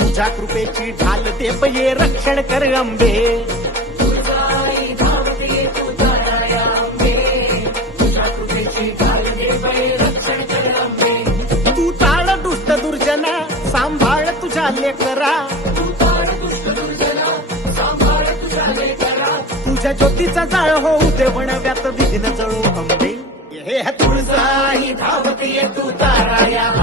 तुझ्या कृपेची ढाल दे ये रक्षण कर अंबे. तू ताळ दुष्ट दुर्जना सांभाळ तुझ्या लेकरा. तुझ्या ज्योतीचा जाळ होऊ दे वणव्यात विघ्न जळू अंबे. हे तुळजाई धावते तू तारा या